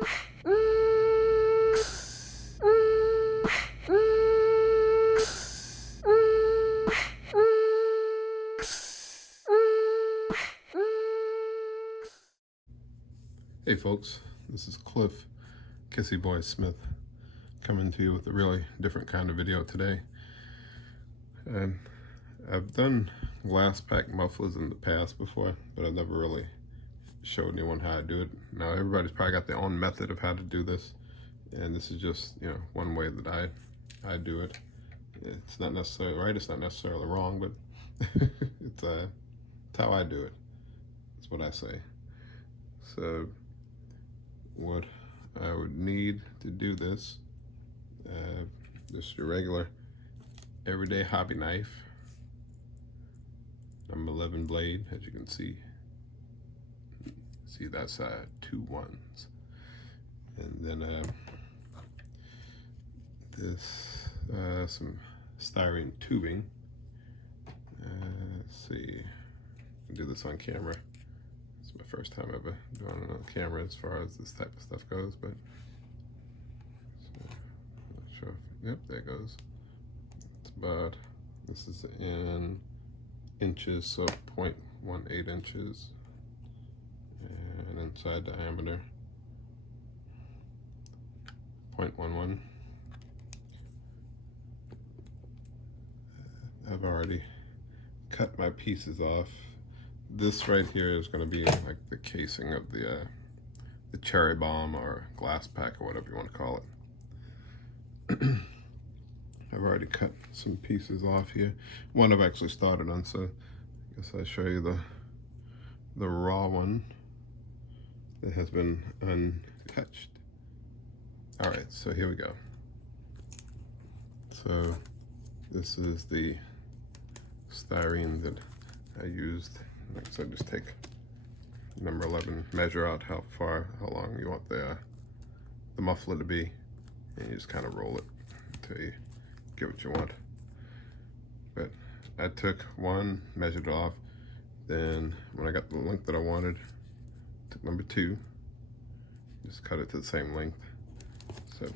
Hey folks, this is Cliff, Kissy Boy Smith, coming to you with a really different kind of video today. And I've done Glasspacks mufflers in the past before, but I've never really showed anyone how to do it. Now everybody's probably got their own method of how to do this, and this is just, you know, one way that I do it. It's not necessarily right, it's not necessarily wrong, but it's how I do it. That's what I say. So what I would need to do this, just your regular everyday hobby knife, number 11 blade, as you can see that side, 2 1s, and then this some styrene tubing. Let's see, I do this on camera. It's my first time ever doing it on camera as far as this type of stuff goes, but so, I'm not sure if, yep, there it goes. It's about, this is in inches, so 0.18 inches, and inside diameter 0.11. I've already cut my pieces off. This right here is going to be like the casing of the cherry bomb or Glasspacks or whatever you want to call it. I've already cut some pieces off here. One I've actually started on, so I guess I'll show you the raw one that has been untouched. All right, so here we go. So this is the styrene that I used. Like I said, just take number 11, measure out how long you want the muffler to be, and you just kind of roll it until you get what you want. But I took one, measured it off, then when I got the length that I wanted, took number 2, just cut it to the same length. So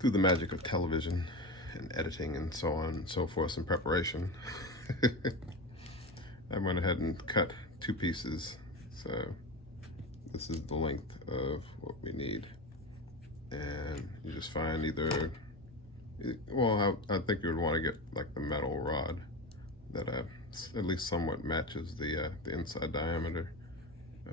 through the magic of television and editing and so on and so forth and preparation, I went ahead and cut 2 pieces. So this is the length of what we need. And you just find either, well, I think you would want to get like the metal rod that at least somewhat matches the inside diameter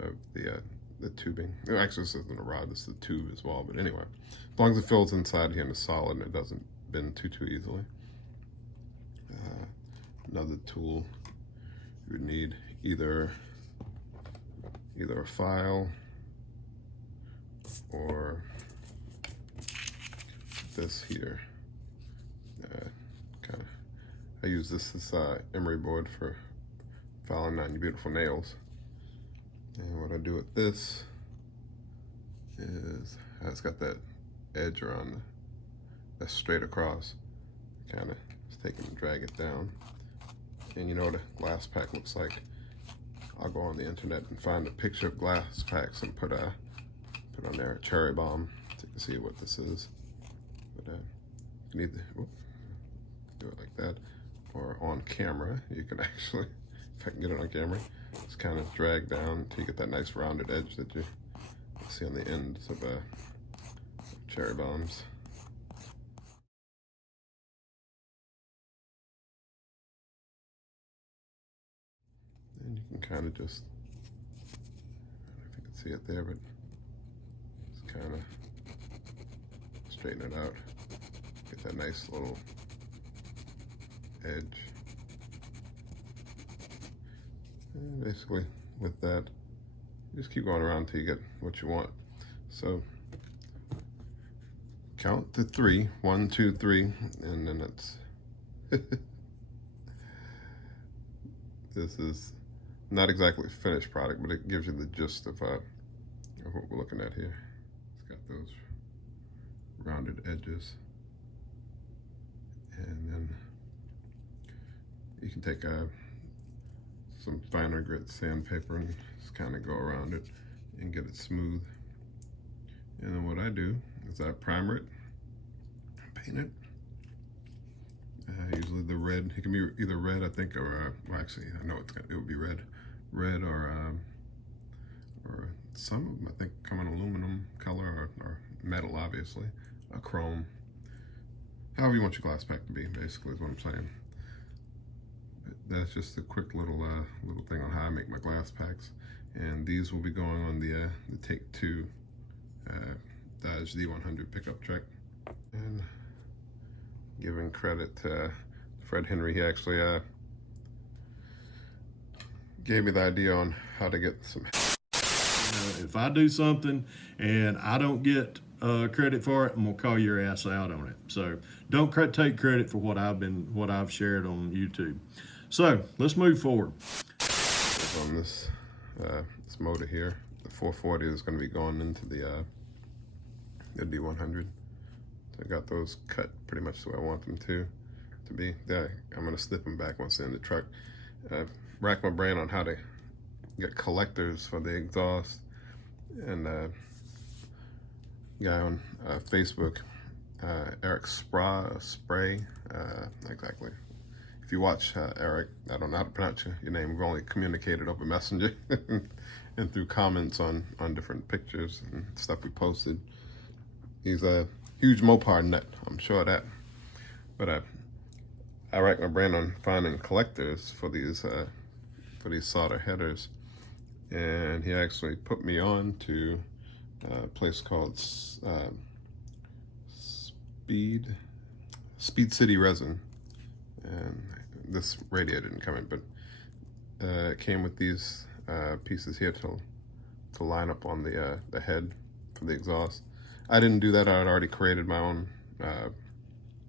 of the tubing. Actually, this isn't a rod, this is a tube as well, but anyway, as long as it fills inside here and is solid and it doesn't bend too easily. Another tool, you would need either a file or this here. I use this emery board for filing on your beautiful nails. And what I do with this is, it's got that edge around that's straight across. Kind of just take it and drag it down. And you know what a Glasspacks looks like. I'll go on the internet and find a picture of Glasspacks and put on there a cherry bomb so you can see what this is. But you can either do it like that, or on camera. You can actually, if I can get it on camera, just kind of drag down until you get that nice rounded edge that you see on the ends of cherry bombs. And you can kind of just, I don't know if you can see it there, but just kind of straighten it out. Get that nice little edge. And basically with that, you just keep going around until you get what you want. So count to 3, 1, 2, 3, and then it's this is not exactly a finished product, but it gives you the gist of what we're looking at here. It's got those rounded edges, and then you can take some finer grit sandpaper and just kind of go around it and get it smooth. And then what I do is I primer it, paint it. Usually the red, it can be either red, I think, or well, actually, I know it would be red, or some of them I think come in aluminum color or metal, obviously, a chrome. However you want your glass pack to be, basically, is what I'm saying. But that's just a quick little thing on how I make my glass packs, and these will be going on the Take 2 Dodge D100 pickup truck. And giving credit to Fred Henry, he actually gave me the idea on how to get some. If I do something and I don't get credit for it, I'm gonna call your ass out on it. So don't take credit for what I've shared on YouTube. So let's move forward. On this motor here, the 440 is going to be going into the D100. So I got those cut pretty much the way I want them to be. I'm going to snip them back once they're in the truck. Rack my brain on how to get collectors for the exhaust, and guy on Facebook, Eric Spray, exactly. If you watch Eric, I don't know how to pronounce your name. We've only communicated over Messenger and through comments on different pictures and stuff we posted. He's a huge Mopar nut, I'm sure of that. But I racked my brain on finding collectors for these solder headers, and he actually put me on to a place called Speed City Resin. And this radiator didn't come in, but it came with these pieces here to line up on the head for the exhaust. I didn't do that. I had already created my own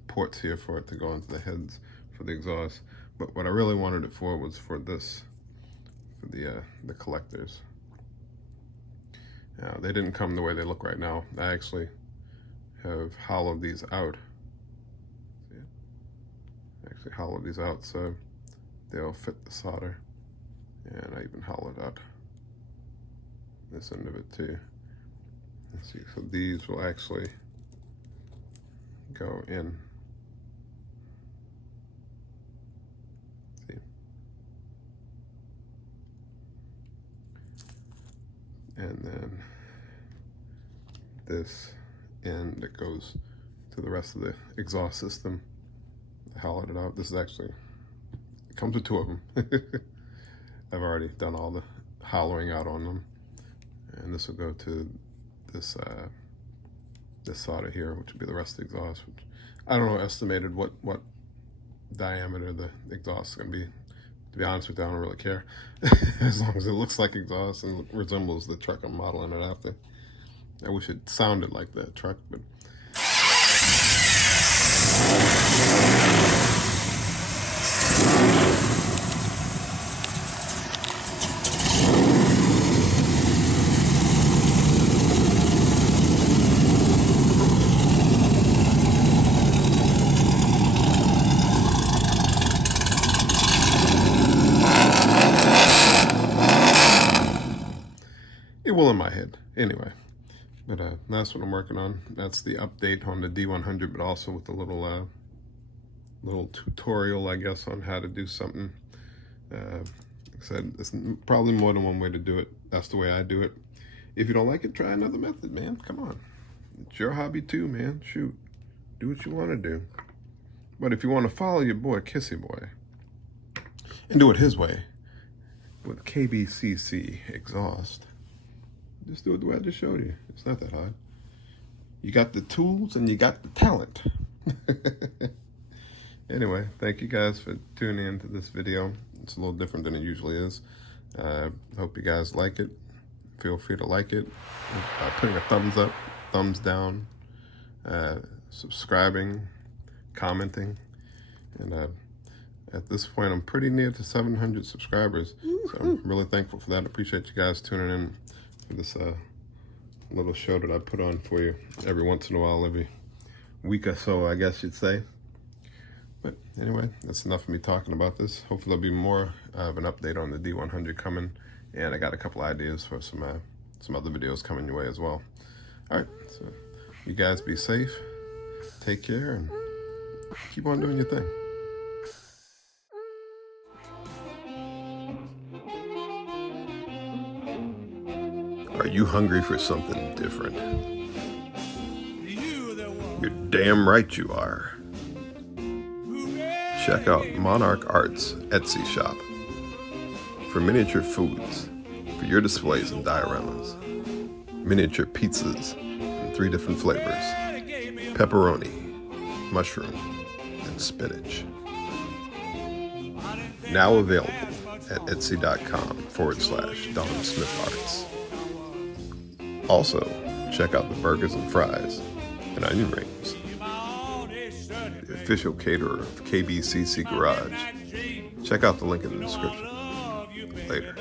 ports here for it to go into the heads for the exhaust. But what I really wanted it for was for this, for the collectors. Now, they didn't come the way they look right now. I actually have hollowed these out. Hollow these out so they'll fit the solder, and I even hollowed out this end of it too. Let's see, so these will actually go in. See, and then this end that goes to the rest of the exhaust system. I hollowed it out. This is actually, it comes with two of them. I've already done all the hollowing out on them, and this will go to this this solder here, which will be the rest of the exhaust. Which I don't know estimated what diameter the exhaust is going to be. To be honest with you, I don't really care, as long as it looks like exhaust and resembles the truck I'm modeling it after. I wish it sounded like that truck, but. It will in my head, anyway. But that's what I'm working on. That's the update on the D100, but also with a little tutorial, I guess, on how to do something. Like I said, there's probably more than one way to do it. That's the way I do it. If you don't like it, try another method, man. Come on. It's your hobby too, man. Shoot. Do what you want to do. But if you want to follow your boy, Kissy Boy, and do it his way, with KBCC exhaust, just do it the way I just showed you. It's not that hard. You got the tools and you got the talent. Anyway, thank you guys for tuning into this video. It's a little different than it usually is. Hope you guys like it. Feel free to like it. Putting a thumbs up, thumbs down, subscribing, commenting. And at this point, I'm pretty near to 700 subscribers. So I'm really thankful for that. I appreciate you guys tuning in for this little show that I put on for you every once in a while, every week or so, I guess you'd say. But anyway, that's enough of me talking about this. Hopefully there'll be more of an update on the D100 coming, and I got a couple ideas for some other videos coming your way as well. All right, so you guys be safe, take care, and keep on doing your thing. Are you hungry for something different? You're damn right you are. Check out Monarch Art's Etsy shop for miniature foods for your displays and dioramas. Miniature pizzas in 3 different flavors: pepperoni, mushroom, and spinach. Now available at etsy.com/Don Smith Arts. Also, check out the burgers and fries and onion rings. The official caterer of KBCC Garage. Check out the link in the description. Later.